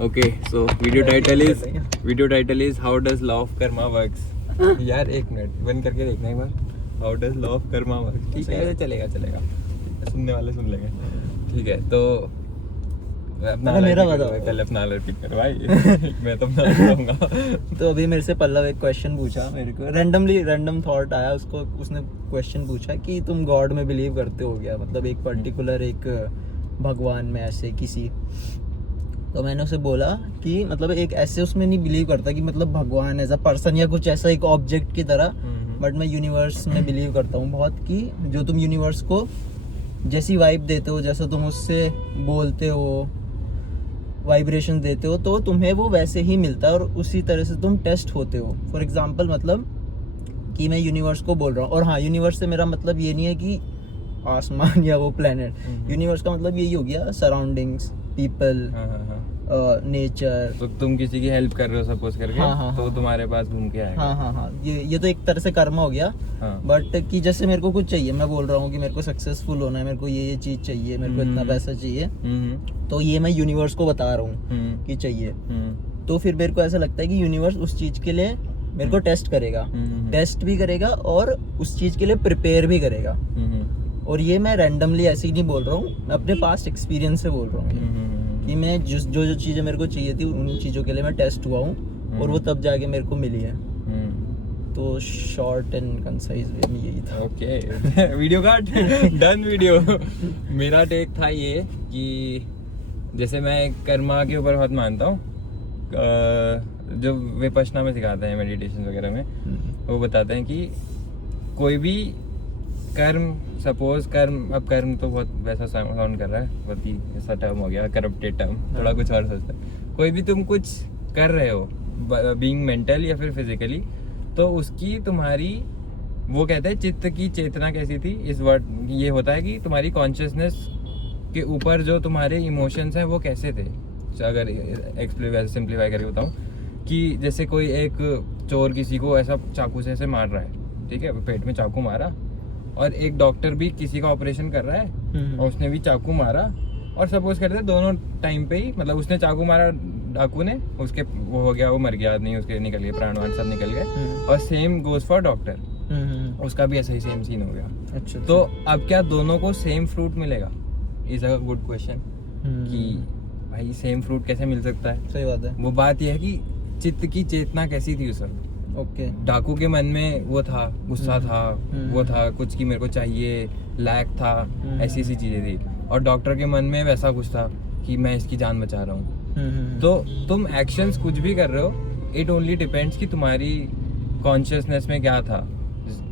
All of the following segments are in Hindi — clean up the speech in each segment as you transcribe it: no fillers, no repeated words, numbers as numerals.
Okay so video title is how does law of karma works. यार एक मिनट बंद करके देखना एक बार। How does law of karma works. ठीक है चलेगा सुनने वाले सुन लेंगे। ठीक है तो अपना मेरा बताओ पहले अपना रिपीट कर भाई। मैं तो अपना बताऊंगा। तो अभी मेरे से पल्लव एक क्वेश्चन पूछा, मेरे को रैंडम थॉट आया उसको, उसने क्वेश्चन पूछा कि तुम गॉड में बिलीव करते हो क्या, मतलब एक पर्टिकुलर एक भगवान में ऐसे किसी। तो मैंने उसे बोला कि मतलब एक ऐसे उसमें नहीं बिलीव करता कि मतलब भगवान एज अ पर्सन या कुछ ऐसा एक ऑब्जेक्ट की तरह, बट मैं यूनिवर्स में बिलीव करता हूँ बहुत, कि जो तुम यूनिवर्स को जैसी वाइब देते हो, जैसा तुम उससे बोलते हो, वाइब्रेशन देते हो, तो तुम्हें वो वैसे ही मिलता है और उसी तरह से तुम टेस्ट होते हो। फॉर एग्जांपल मतलब कि मैं यूनिवर्स को बोल रहा हूँ, और हाँ यूनिवर्स से मेरा मतलब ये नहीं है कि आसमान या वो प्लेनेट। यूनिवर्स का मतलब यही हो गया सराउंडिंग्स, पीपल, नेचर। तो तुम किसी की हेल्प कर रहे हो सपोज करके, तो तुम्हारे पास घूम के आएगा। हाँ ये तो एक तरह से कर्मा हो गया। बट कि जैसे मेरे को कुछ चाहिए, मैं बोल रहा हूँ कि मेरे को सक्सेसफुल होना है, मेरे को ये चीज चाहिए, मेरे को इतना पैसा चाहिए, तो ये मैं यूनिवर्स को बता रहा हूँ कि चाहिए। तो फिर मेरे को ऐसा लगता है कि यूनिवर्स उस चीज के लिए मेरे को टेस्ट करेगा, टेस्ट भी करेगा और उस चीज के लिए प्रिपेयर भी करेगा। और ये मैं रैंडमली ऐसे ही नहीं बोल रहा हूँ, मैं अपने पास्ट एक्सपीरियंस से बोल रहा हूँ कि मैं जो चीज़ें मेरे को चाहिए थी उन चीज़ों के लिए मैं टेस्ट हुआ हूँ और वो तब जाके मेरे को मिली है। तो शॉर्ट एंड कंसाइज वे में यही था। ओके वीडियो काट डन वीडियो। मेरा टेक था ये कि जैसे मैं कर्मा के ऊपर बहुत मानता हूँ, जो विपश्यना में सिखाते हैं मेडिटेशन वगैरह में, वो बताते हैं कि कोई भी कर्म, सपोज कर्म, अब कर्म तो बहुत वैसा साउंड कर रहा है, बहुत ही ऐसा टर्म हो गया, करप्टेड टर्म, थोड़ा कुछ और सोचता है। कोई भी तुम कुछ कर रहे हो बीइंग मेंटल या फिर फिजिकली, तो उसकी तुम्हारी, वो कहते हैं चित्त की चेतना कैसी थी, इस वर्ड ये होता है कि तुम्हारी कॉन्शियसनेस के ऊपर जो तुम्हारे इमोशंस हैं वो कैसे थे। अगर सिंप्लीफाई करके बताऊँ कि जैसे कोई एक चोर किसी को ऐसा चाकू से ऐसे मार रहा है, ठीक है, पेट में चाकू मारा, और एक डॉक्टर भी किसी का ऑपरेशन कर रहा है और उसने भी चाकू मारा, और सपोज करते हैं दोनों टाइम पे ही, मतलब उसने चाकू मारा डाकू ने, उसके वो हो गया, वो मर गया आदमी, उसके निकल गए प्राण वाण सब निकल गए, और सेम गोज फॉर डॉक्टर, उसका भी ऐसा ही सेम सीन हो गया। अच्छा। तो अब क्या दोनों को सेम फ्रूट मिलेगा? इज अ गुड क्वेश्चन कि भाई सेम फ्रूट कैसे मिल सकता है? सही बात है। वो बात यह है कि चित्त की चेतना कैसी थी उस वक्त। ओके। डाकू के मन में वो था, गुस्सा था, वो था कुछ की मेरे को चाहिए, लैक था, ऐसी ऐसी चीजें थी, और डॉक्टर के मन में वैसा कुछ था कि मैं इसकी जान बचा रहा हूँ। तो तुम एक्शंस कुछ भी कर रहे हो, इट ओनली डिपेंड्स कि तुम्हारी कॉन्शियसनेस में क्या था।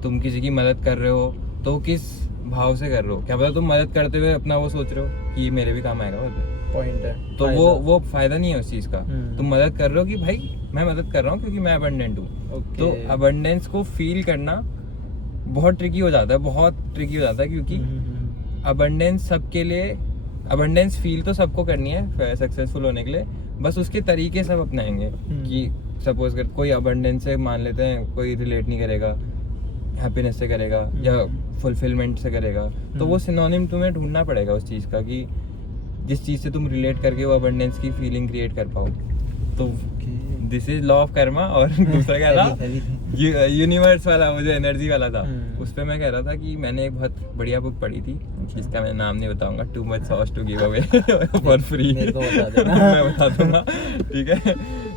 तुम किसी की मदद कर रहे हो तो किस भाव से कर रहे हो, क्या पता तुम मदद करते हुए अपना वो सोच रहे हो कि मेरे भी काम आएगा, पॉइंट है, तो वो फायदा नहीं है उस चीज का। तुम मदद कर रहे हो कि भाई मैं मदद कर रहा हूँ क्योंकि मैं अबंडेंट हूँ। तो अबंडेंस को फील करना बहुत ट्रिकी हो जाता है, क्योंकि अबंडेंस सबके लिए, अबंडेंस फील तो सबको करनी है सक्सेसफुल होने के लिए, बस उसके तरीके सब अपनाएंगे। कि सपोज कर कोई अबंडेंस से मान लेते हैं, कोई रिलेट नहीं करेगा हैप्पीनेस से करेगा या फुलफिलमेंट से करेगा, तो वो सिनोनिम तुम्हें ढूंढना पड़ेगा उस चीज का, कि जिस चीज से तुम रिलेट करके वो अबंडेंस की फीलिंग क्रिएट कर पाओ। तो this is law of Karma. और दूसरा क्या था, यूनिवर्स वाला, मुझे एनर्जी वाला था, उस पर मैं कह रहा था कि मैंने एक बहुत बढ़िया बुक पढ़ी थी, जिसका मैं नाम नहीं बताऊंगा, too much sauce to give away for free, मैं बता दूंगा, ठीक है।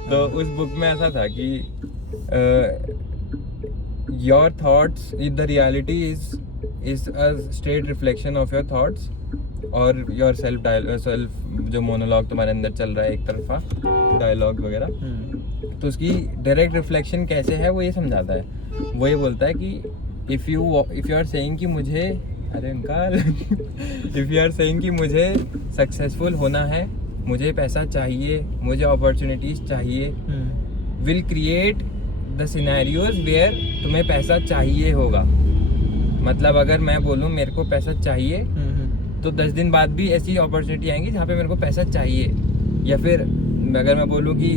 तो उस बुक में ऐसा था कि your thoughts, the reality is a straight reflection of your thoughts, और योर सेल्फ जो मोनोलॉग तुम्हारे अंदर चल रहा है, एक तरफा डायलॉग वगैरह, तो उसकी डायरेक्ट रिफ्लेक्शन कैसे है वो ये समझाता है। वो ये बोलता है कि इफ़ यू आर सेइंग कि मुझे, अरे uncle if you are saying कि मुझे सक्सेसफुल होना है, मुझे पैसा चाहिए, मुझे अपॉर्चुनिटीज चाहिए, will create the scenarios where तुम्हें पैसा चाहिए होगा। मतलब अगर मैं बोलूँ मेरे को पैसा चाहिए, तो 10 दिन बाद भी ऐसी अपॉर्चुनिटी आएंगी जहाँ पे मेरे को पैसा चाहिए। या फिर अगर मैं बोलूँ कि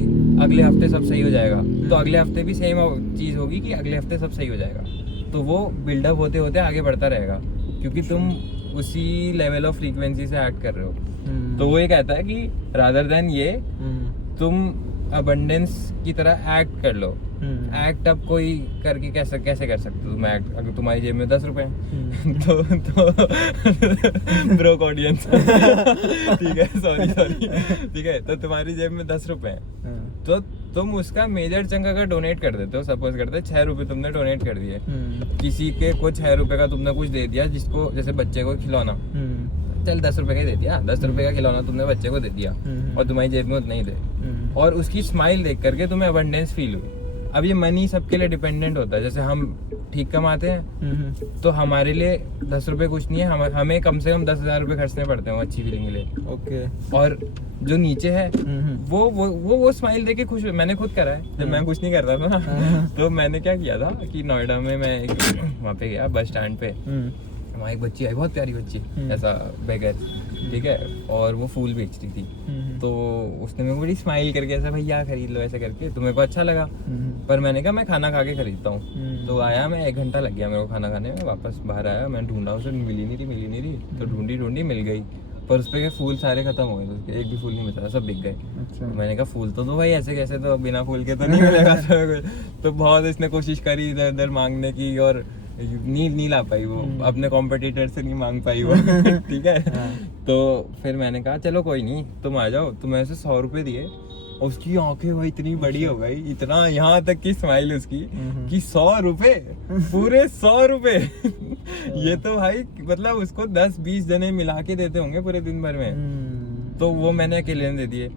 अगले हफ्ते सब सही हो जाएगा, तो अगले हफ्ते भी सेम चीज़ होगी कि अगले हफ्ते सब सही हो जाएगा। तो वो बिल्डअप होते होते आगे बढ़ता रहेगा, क्योंकि तुम उसी लेवल ऑफ फ्रीक्वेंसी से एक्ट कर रहे हो। तो वो ये कहता है कि रादर देन ये तुम अबंडेंस की तरह एक्ट कर लो। एक्ट अब कोई करके कैसे कैसे कर सकते हो तुम एक्ट, अगर तुम्हारी जेब में 10 रुपए हैं तो ब्रोक ऑडियंस ठीक है, सॉरी ठीक है, तो तुम्हारी जेब में 10 रुपए हैं तो तुम उसका मेजर चंक अगर डोनेट कर देते हो, सपोज करते 6 रुपए तुमने डोनेट कर दिए, किसी के को 6 रुपए का तुमने कुछ दे दिया, जिसको जैसे बच्चे को खिलौना, चल 10 रुपए का ही दे दिया, 10 रुपए का खिलौना तुमने बच्चे को दे दिया और तुम्हारी जेब में उतना ही दे, और उसकी स्माइल देख करके तुम्हें अबंडेंस फील हुई। अब ये मनी सबके लिए डिपेंडेंट होता है, जैसे हम ठीक कमाते हैं तो हमारे लिए 10 रुपए कुछ नहीं है, हमें कम से कम 10,000 रुपए खर्चने पड़ते हैं अच्छी फीलिंग के लिए। ओके। और जो नीचे है वो स्माइल देके खुश हुए। मैंने खुद करा है, जब मैं कुछ नहीं कर रहा था ना तो मैंने क्या किया था कि नोएडा में मैं वहाँ पे गया बस स्टैंड पे, वहाँ एक बच्ची आई, बहुत प्यारी बच्ची, ऐसा बेगर, ठीक है, और वो फूल बेच रही थी, तो उसने मेरे को बड़ी स्माइल करके ऐसा भैया खरीद लो ऐसे करके, तो मेरे को अच्छा लगा, पर मैंने कहा मैं खाना खा के खरीदता हूँ, तो आया मैं 1 घंटा लग गया मेरे को खाना खाने में, वापस बाहर आया, मैं ढूंढा उसे, मिली नहीं रही, तो ढूंढी मिल गई, पर उस पे के फूल सारे खत्म हो गए, उसके एक भी फूल नहीं बचा, सब बिक गए। अच्छा। मैंने कहा फूल तो दो भाई, ऐसे कैसे, तो बिना फूल के तो नहीं मिलेगा तो बहुत इसने कोशिश करी इधर उधर मांगने की, और नहीं ला पाई वो, अपने कॉम्पिटिटर से नहीं मांग पाई वो ठीक है। तो फिर मैंने कहा चलो कोई नहीं, तुम आ जाओ, तो मैं उसे 100 रुपए दिए, उसकी आंखें भाई इतनी बड़ी हो गई, इतना यहाँ तक की स्माइल उसकी कि 100 रुपए, पूरे 100 रुपए ये तो भाई मतलब उसको 10-20 जने मिला के देते होंगे पूरे दिन भर में, तो वो मैंने अकेले ने दे दिए,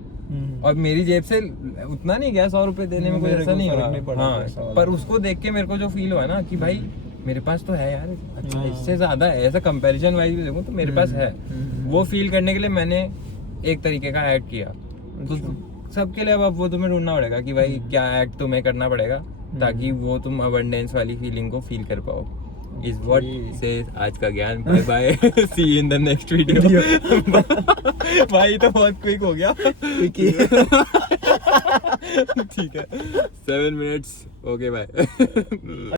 और मेरी जेब से उतना नहीं गया 100 रुपए देने में, कोई ऐसा नहीं हुआ। हाँ, पर उसको देख के मेरे को जो फील हुआ ना कि भाई मेरे पास तो है यार, अच्छा इससे ज्यादा है, ऐसा कंपैरिजन वाइज भी देखूं तो मेरे पास है, वो फील करने के लिए मैंने एक तरीके का एक्ट किया। तो सबके लिए अब वो तुम्हें ढूंढना पड़ेगा कि भाई क्या एक्ट तुम्हें करना पड़ेगा ताकि वो तुम अबंडेंस वाली फीलिंग को फील कर पाओ। इज व्हाट से आज का ज्ञान, bye bye, see you in the next video. भाई तो बहुत क्विक हो गया ठीक है, 7 मिनट्स, ओके बाय।